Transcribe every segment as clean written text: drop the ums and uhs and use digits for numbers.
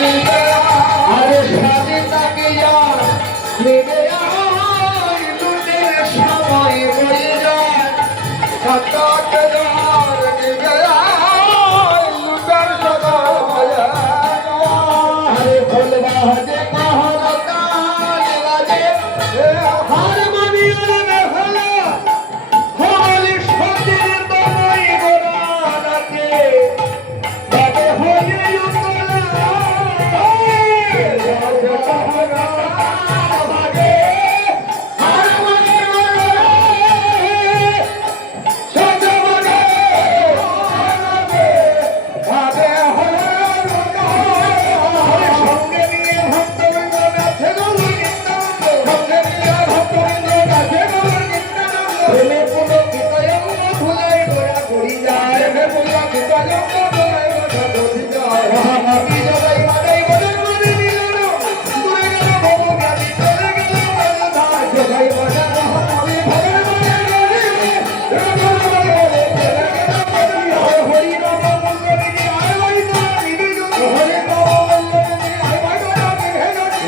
আরে সাথে তাকে নেবে লুটের সময় হয়ে যায় কত নেবে লুটার সময় আরে ভোলবা যে কহরতা লাগে হার মানিয়ে হলো হলে সতের দমই গোরানাকে তবে হয়ে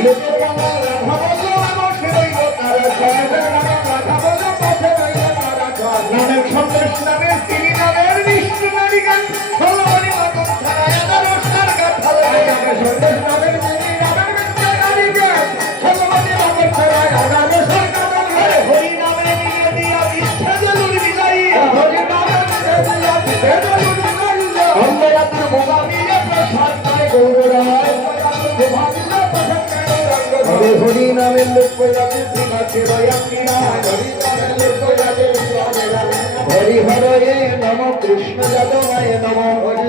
উতলা হরি নামের লোক হরি হরে নম কৃষ্ণ যাদবায় নম হরি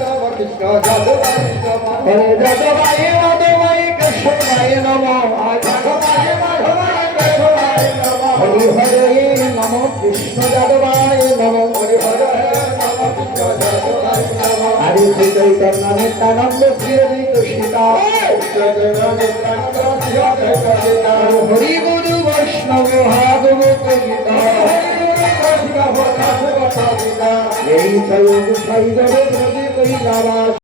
নম কৃষ্ণ যাদবায় নম হরে যাদবায় মাধবায় কৃষ্ণায় নম হরি হরে নম কৃষ্ণ যাদবায় নম হরি হরে নম কৃষ্ণ যাদবায় নম হরি শ্রী চৈতন্য নিত্যানন্দ শ্রী অদ্বৈত সীতা হরি গুরু বৈষ্ণব ভাগবত গীতা এই চলো সাই জগৎ কইলা